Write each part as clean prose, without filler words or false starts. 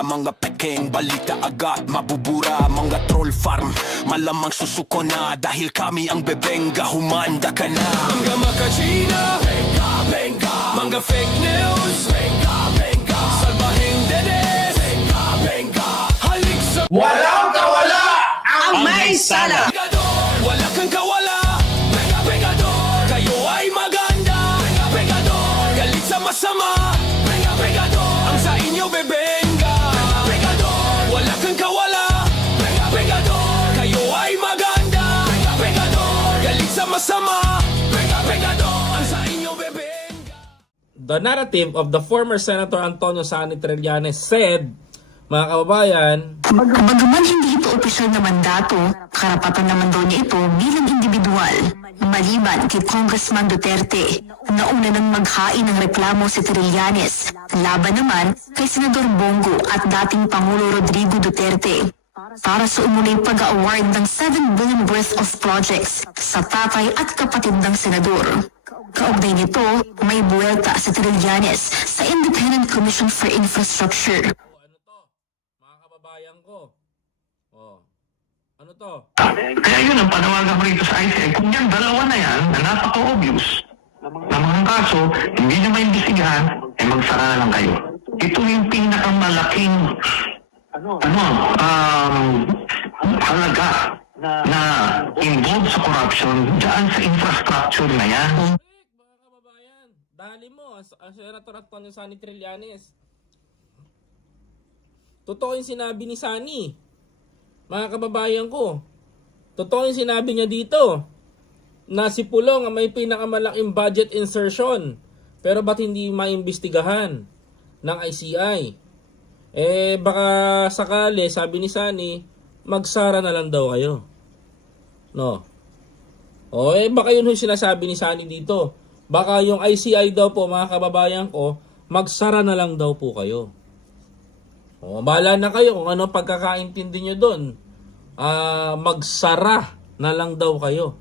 basura, mga pekeng balita agad mabubura. Mga troll farm, malamang susuko na, dahil kami ang bebenga, humanda ka na. Mga makachina, benga, benga. Mga fake news, benga, benga. Salbahing dedes, benga, benga. Halik sa Walang kawala ang may sala. Pegador, wala kang kawala. Benga, bengador, kayo ay maganda. Benga, bengador, galit sa masama. Benga, bengador, ang sa inyo bebenga. Benga, bengador, wala kang kawala. Benga, bengador, kayo ay maganda. Benga, bengador, galit sa masama. Benga, bengador, ang sa inyo bebenga. The narrative of the former Senator Antonio Sani Trillanes said, mga kababayan, Bagaman hindi ito opisyal na mandato, karapatan naman daw niya ito bilang individual. Maliban kay Congressman Duterte, nauna nang maghain ng reklamo si Trillanes, laban naman kay Senador Bongo at dating Pangulo Rodrigo Duterte para sa umuling pag-award ng 7 billion worth of projects sa tatay at kapatid ng senador. Kaugnay nito, may buwelta si Trillanes sa Independent Commission for Infrastructure. ano to? Mga kababayan ko. Oh. Ano to? Kaya yun ang panawagan ko rito sa ICI. Kung yan, dalawa na yan, na napaka-obvious na mga kaso, hindi nyo maimbestigahan, eh magsara na lang kayo. Ito yung pinakamalaking halaga na involved sa corruption dyan sa infrastructure na yan. Correct, mga kababayan. Dali mo, Senator Antonio Sani Trillanes. Totoo yung sinabi ni Sani. Mga kababayan ko. Totoo yung sinabi niya dito. Na si Pulong ang may pinakamalaking budget insertion. Pero ba't hindi maimbestigahan ng ICI? Eh baka sakali, sabi ni Sani, magsara na lang daw kayo. No. O eh baka yun yung sinasabi ni Sani dito. Baka yung ICI daw po, mga kababayan ko, magsara na lang daw po kayo. O bahala na kayo kung ano pagkakaintindi nyo doon. Magsara na lang daw kayo.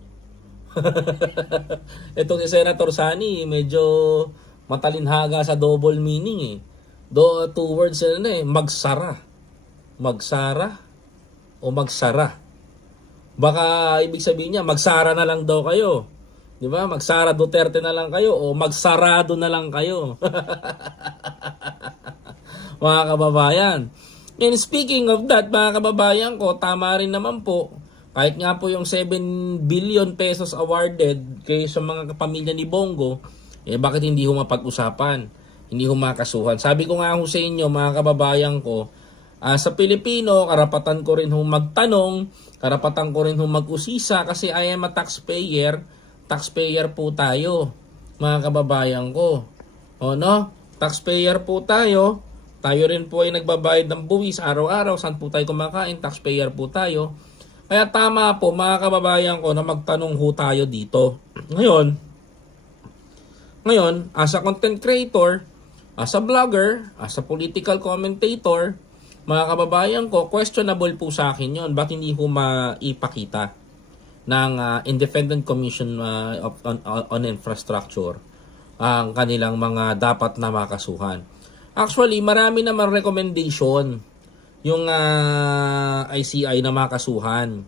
Itong si Senator Sani, medyo matalinhaga sa double meaning eh. Two words na eh, magsara. Magsara o magsara. Baka ibig sabihin niya, magsara na lang daw kayo. Di ba? Magsara Duterte na lang kayo o magsarado na lang kayo. Mga kababayan. And speaking of that, mga kababayan ko, tama rin naman po. Kahit nga po yung 7 billion pesos awarded kay sa mga pamilya ni Bongo, eh bakit hindi ho mapag-usapan? Hindi ho makasuhan. Sabi ko nga ho sa inyo, mga kababayan ko, sa Pilipino, karapatan ko rin ho magtanong, karapatan ko rin ho mag-usisa kasi I am a taxpayer. Taxpayer po tayo, mga kababayan ko. O no? Taxpayer po tayo. Tayo rin po ay nagbabayad ng buwis araw-araw. Saan po tayo kumakain? Taxpayer po tayo. Kaya tama po, mga kababayan ko, na magtanong ho tayo dito. Ngayon, as a content creator, as a blogger, as a political commentator, mga kababayan ko, questionable po sa akin yon. Ba't hindi ko maipakita ng Independent Commission on Infrastructure ang kanilang mga dapat na makasuhan? Actually, marami naman recommendation yung ICI na makasuhan,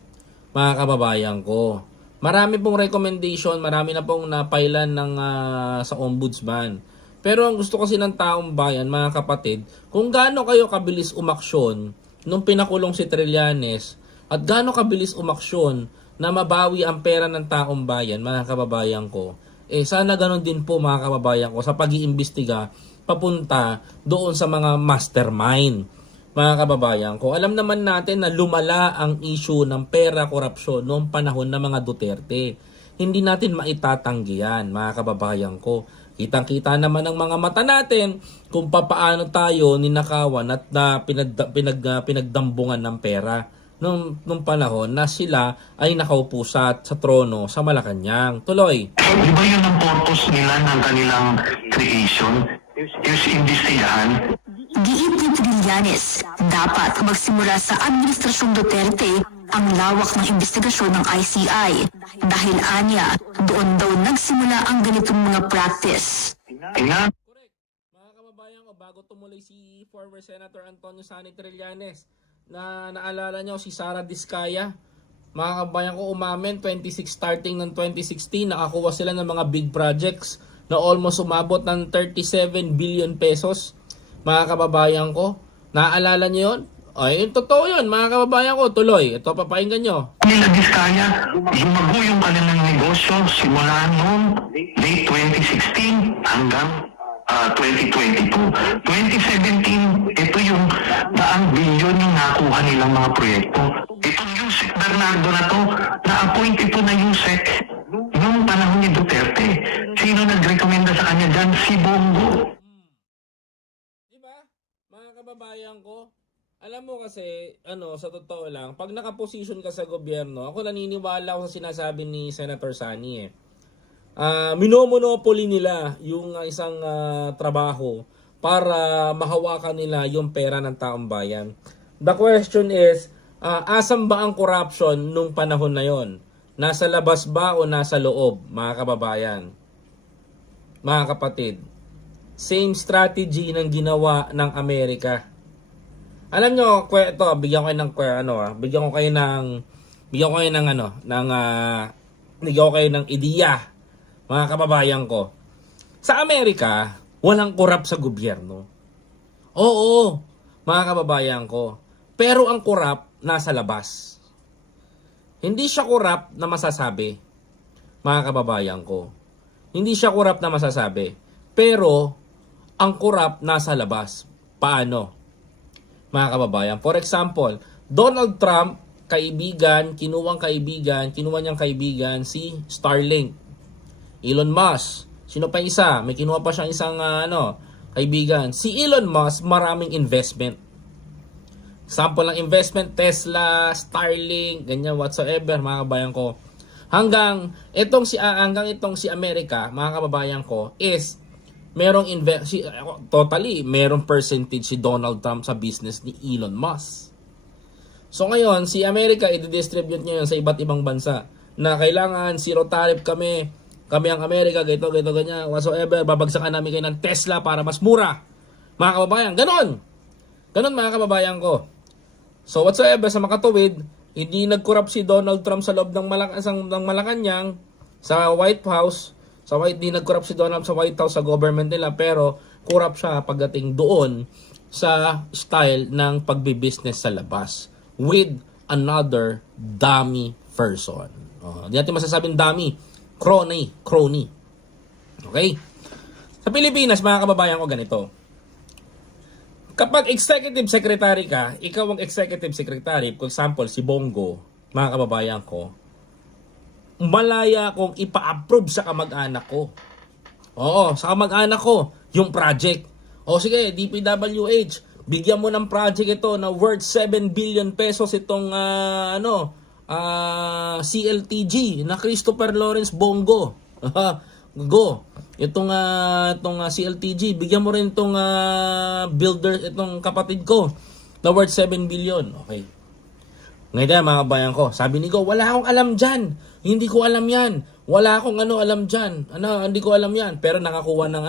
mga kababayan ko. Marami pong recommendation, marami na pong napailan ng, sa ombudsman. Pero ang gusto kasi ng taong bayan, mga kapatid, kung gaano kayo kabilis umaksyon nung pinakulong si Trillanes at gaano kabilis umaksyon na mabawi ang pera ng taong bayan, mga kababayan ko, eh sana ganon din po, mga kababayan ko, sa pag-iimbestiga papunta doon sa mga mastermind, mga kababayan ko. Alam naman natin na lumala ang issue ng pera, korupsyon noong panahon ng mga Duterte. Hindi natin maitatanggi yan, mga kababayan ko. Kitang-kita naman ng mga mata natin kung papaano tayo ninakawan at pinagdambungan ng pera nung panahon na sila ay nakaupo sa trono sa Malacanang. Tuloy. Di ba yun ang purpose nila ng kanilang creation? Yung imbestigahan? Giit ni Trillanes, dapat magsimula sa Administrasyong Duterte ang lawak ng investigasyon ng ICI dahil anya, doon daw nagsimula ang ganitong mga practice. Tingnan. Correct. Mga kababayan ko, bago tumuloy si former Senator Antonio Sani Trillanes. Na naalala nyo si Sara Diskaya. Mga kabayan ko, umamin starting ng 2016, nakakuha sila ng mga big projects na almost umabot ng 37 billion pesos. Mga kababayan ko, naalala nyo yun? Ay, totoo yun, mga kababayan ko. Tuloy, ito papakinggan nyo. Nila Diskaya, lumago yung kanilang negosyo simula noong late 2016 hanggang 2022. 2017, ito yung daang bilyon yung nakuha nilang mga proyekto. Itong Yusek Bernardo na to, na-appoint ito na Yusek noong panahon ni Duterte. Sino nag-recommenda sa kanya dyan? Si Bongo. Diba? Mga kababayan ko, alam mo kasi, sa totoo lang, pag nakaposisyon ka sa gobyerno, ako naniniwala ako sa sinasabi ni Senator Sani eh. Minomonopoly nila yung isang trabaho para mahawakan nila yung pera ng taong bayan. The question is, asan ba ang corruption nung panahon na yon? Nasa labas ba o nasa loob, mga kababayan? Mga kapatid, same strategy ng ginawa ng Amerika. Alam nyo, ito, bigyan ko kayo ng ideya, mga kababayan ko. Sa Amerika, walang korap sa gobyerno. Oo, mga kababayan ko. Pero ang korap nasa labas. Hindi siya korap na masasabi, mga kababayan ko. Hindi siya korap na masasabi. Pero, ang korap nasa labas. Paano? Mga kababayan. For example, Donald Trump, kinuha niyang kaibigan si Starlink. Elon Musk, sino pa isa? May kinuha pa siyang isang kaibigan. Si Elon Musk, maraming investment. Sample ng investment, Tesla, Starlink, ganyan whatsoever, mga kababayan ko. Hanggang itong si Amerika, mga kababayan ko, is merong merong percentage si Donald Trump sa business ni Elon Musk. So ngayon, si Amerika i-distribute niya yun sa iba't ibang bansa na kailangan zero tariff kami ang Amerika, ganyan, whatsoever, babagsakan namin kayo ng Tesla para mas mura. Mga kababayan, ganon mga kababayan ko. So whatsoever, sa makatuwid, hindi nag-corrupt si Donald Trump sa loob ng Malacanang, sa White House, hindi nag-corrupt si Donald sa White House, sa government nila, pero corrupt siya pagdating doon sa style ng pagbibusiness sa labas with another dummy person. Hindi natin masasabing dummy, crony. Okay? Sa Pilipinas, mga kababayan ko, ganito. Kapag executive secretary ka, ikaw ang executive secretary, for example, si Bongo, mga kababayan ko, malaya kong ipa-approve sa kamag-anak ko. Oo, sa kamag-anak ko, yung project. O sige, DPWH, bigyan mo ng project ito na worth 7 billion pesos itong CLTG na Christopher Lawrence Bongo. Go. Itong CLTG, bigyan mo rin itong builder, itong kapatid ko na worth 7 billion. Okay. Ngayon mga kabayan ko, sabi ni Go, wala akong alam dyan. Hindi ko alam yan. Wala akong alam dyan. Hindi ko alam yan. Pero nakakuha ng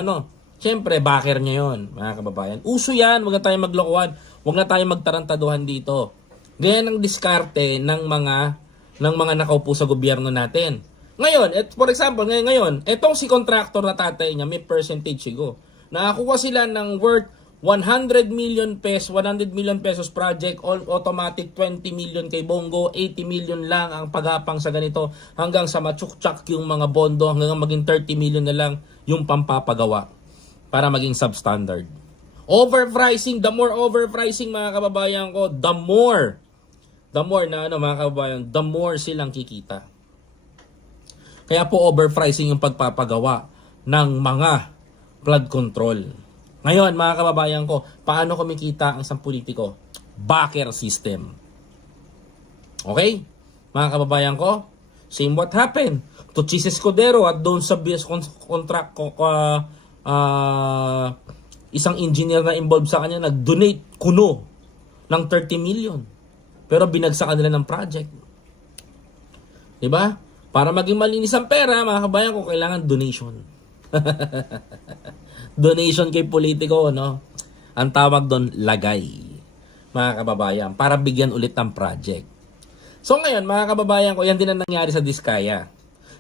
Siyempre, backer niya yon, mga kababayan. Uso yan, huwag na tayo maglokohan. Huwag na tayo magtarantaduhan dito. Ganyan ang diskarte ng mga nakaupo sa gobyerno natin. Ngayon, for example, ngayon, etong si contractor na tatay niya, may percentage sigo. Nakakuha sila ng worth 100 million pesos project, all automatic 20 million kay Bongo, 80 million lang ang pagapang sa ganito, hanggang sa matsuktsak yung mga bondo, hanggang maging 30 million na lang yung pampapagawa para maging substandard. Overpricing, the more overpricing, mga kababayan ko, the more mga kababayan, the more silang kikita. Kaya po overpricing yung pagpapagawa ng mga flood control. Ngayon, mga kababayan ko, paano kumikita ang isang politiko? Backer system. Okay? Mga kababayan ko, same what happened to Chis Escudero at doon sa contract ko, isang engineer na involved sa kanya, nag-donate kuno ng 30 million. Pero binagsakan nila ng project. Diba? Para maging malinis ang pera, mga kabayan ko, kailangan donation. Donation kay politiko, no? Ang tawag doon, lagay. Mga kababayan, para bigyan ulit ng project. So ngayon, mga kababayan ko, yan din ang nangyari sa Diskaya.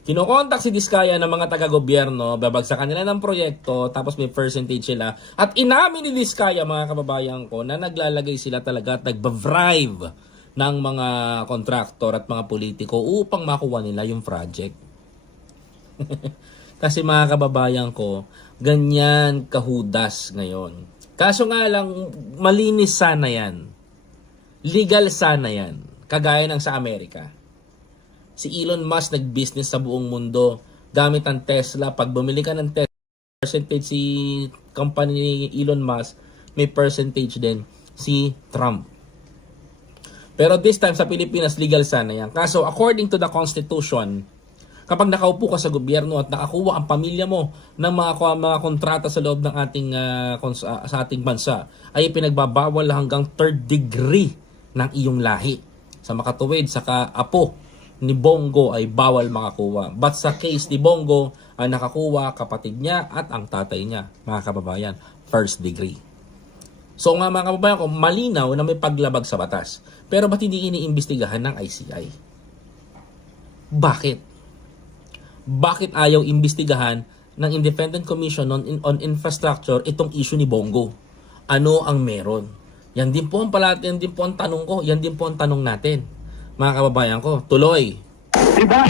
Kinokontak si Diskaya ng mga taga-gobyerno, babagsakan nila ng proyekto, tapos may percentage sila. At inamin ni Diskaya, mga kababayan ko, na naglalagay sila talaga at nagbabribe ng mga kontraktor at mga politiko upang makuha nila yung project. Kasi mga kababayan ko, ganyan kahudas ngayon. Kaso nga lang, malinis sana yan. Legal sana yan. Kagaya ng sa Amerika. Si Elon Musk nag-business sa buong mundo gamit ang Tesla. Pag bumili ka ng Tesla, percentage si company ni Elon Musk, may percentage din si Trump. Pero this time sa Pilipinas, legal sana yan. Kaso according to the Constitution, kapag nakaupo ka sa gobyerno at nakakuha ang pamilya mo ng mga kontrata sa loob ng sa ating bansa, ay pinagbabawal hanggang third degree ng iyong lahi. Sa makatuwid, sa kaapo ni Bongo ay bawal makakuha. But sa case ni Bongo, ay nakakuha kapatid niya at ang tatay niya, mga kababayan, first degree. So nga mga kababayan ko, malinaw na may paglabag sa batas. Pero ba't hindi iniimbestigahan ng ICI? Bakit? Bakit ayaw imbestigahan ng Independent Commission on Infrastructure itong issue ni Bongo? Ano ang meron? Yan din po ang tanong ko. Yan din po ang tanong natin. Mga kababayan ko, tuloy. Diba?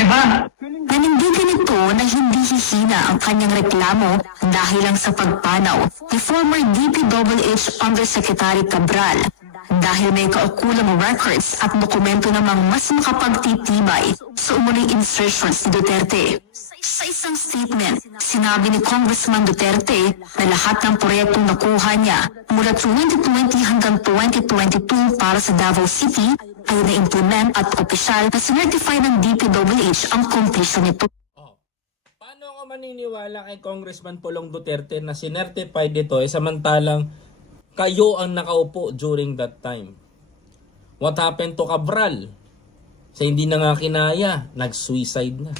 Nanindigan ito na hindi hihina ang kanyang reklamo dahil lang sa pagpanaw ni former DPWH Undersecretary Cabral dahil may kaukulang records at dokumento namang mas makapagtitibay sa umuling insertions ni Duterte. Sa isang statement, sinabi ni Congressman Duterte na lahat ng proyektong nakuha niya mula 2020 hanggang 2022 para sa Davao City ay na-implement at opisyal na sinertify ng DPWH ang completion nito. Paano ako maniniwala kay Congressman Pulong Duterte na sinertify dito samantalang kayo ang nakaupo during that time? What happened to Cabral? Sa hindi na nga kinaya, nag-suicide na.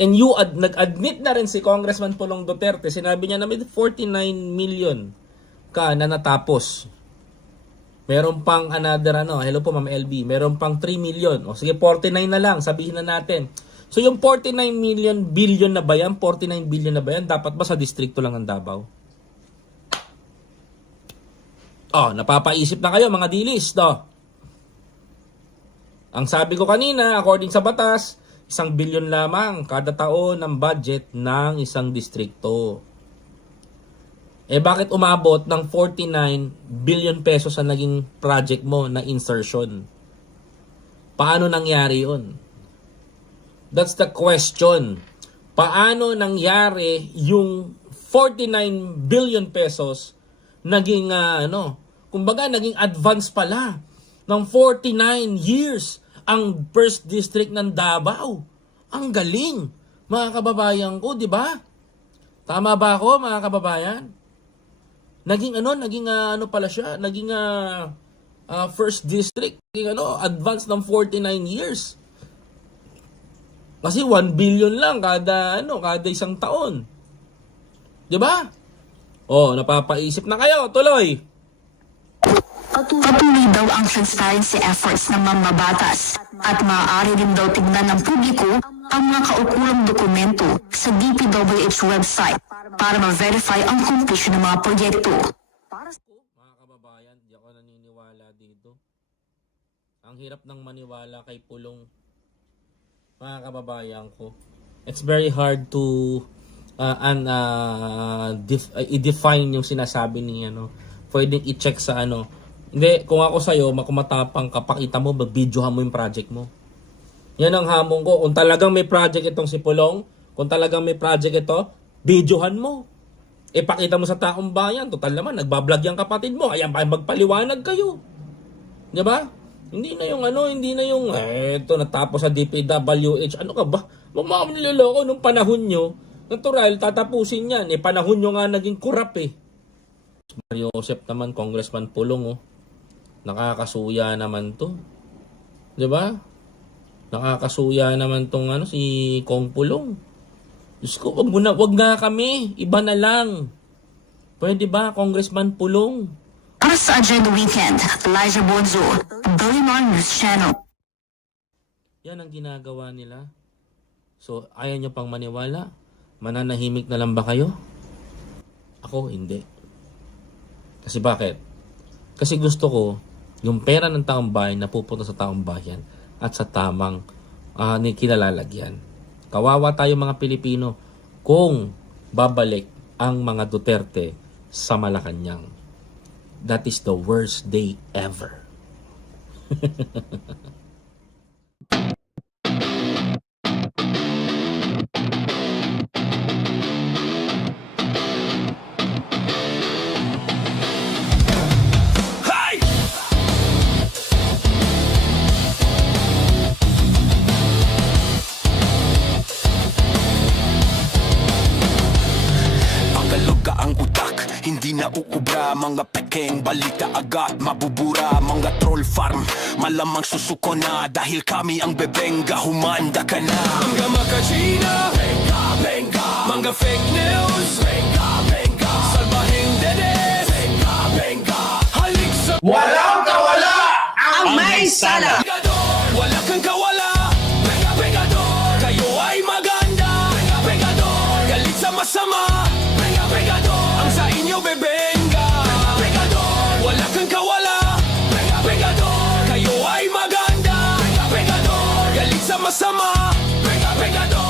And nag-admit na rin si Congressman Pulong Duterte, sinabi niya na may 49 million ka na natapos. Meron pang another hello po Ma'am LB, meron pang 3 million. Sige, 49 na lang, sabihin na natin. So yung 49 billion na ba yan? 49 billion na ba yan? Dapat ba sa distrikto lang ng Davao? Napapaisip na kayo mga dilis, Ang sabi ko kanina, according sa batas, 1 billion lamang kada taon ng budget ng isang distrikto. Bakit umabot ng 49 billion pesos ang naging project mo na insertion? Paano nangyari yun? That's the question. Paano nangyari yung 49 billion pesos naging kumbaga naging advance pala ng 49 years ang first district ng Davao. Ang galing, mga kababayan ko, di ba? Tama ba ako, mga kababayan? Naging pala siya, naging first district, naging advance ng 49 years. Kasi 1 billion lang kada isang taon. 'Di ba? Napapaisip na kayo, tuloy. Patuloy daw ang transparency efforts ng mambabatas at maaari rin daw tignan ng publiko ang mga kaukulang dokumento sa DPWH website para ma-verify ang completion ng mga proyekto. Mga kababayan, di ako naniniwala dito. Ang hirap ng maniwala kay Pulong. Mga kababayan ko. It's very hard to i-define yung sinasabi ni Pwedeng i-check sa Hindi, kung ako sa'yo, makumatapang kapakita mo, mag-videohan mo yung project mo. Yan ang hamon ko. Kung talagang may project itong si Pulong, kung talagang may project ito, videohan mo. Ipakita mo sa taong bayan. Total naman, nagbablog yung kapatid mo. Ayan pa, magpaliwanag kayo. Di ba? Hindi na yung eto natapos sa DPWH. Ano ka ba? Mga niloloko nung panahon nyo. Natural, tatapusin yan. Panahon nyo nga naging kurap Mario Joseph naman, Congressman Pulong nakakasuya naman to. 'Di ba? Nakakasuya naman tong si Kong Pulong. Diyos ko, wag nga kami, iba na lang. Pwede ba, Congressman Pulong? Para sa Agenda Weekend, Elijah Bonzo, Billionaire News Channel. Yan ang ginagawa nila. So, ayaw nyo pang maniwala? Mananahimik na lang ba kayo? Ako, hindi. Kasi bakit? Kasi gusto ko, yung pera ng taong bayan na pupunta sa taong bayan at sa tamang kilalalagyan. Kawawa tayo mga Pilipino kung babalik ang mga Duterte sa Malacanang. That is the worst day ever. Hey! Pagalog ka ang utak, hindi na uubra. Mga pekeng balita agad mabubura. Mga troll farm, malamang susuko na. Dahil kami ang bebenga, humanda ka na. Mga makachina, benga, benga. Mga fake news, benga, benga. Salbahing dedes, benga, benga. Halik sa Walang kawala ang may sala. Pegador, wala kang kawala. Benga, Pegador, kayo ay maganda. Benga, Pegador, galit sa masama. Benga, Pegador, ang sa inyo bebenga. Benga, Pegador, wala kang kawala. Benga, Pegador, kayo ay maganda. Benga, Pegador, galit sa masama. Benga, Pegador.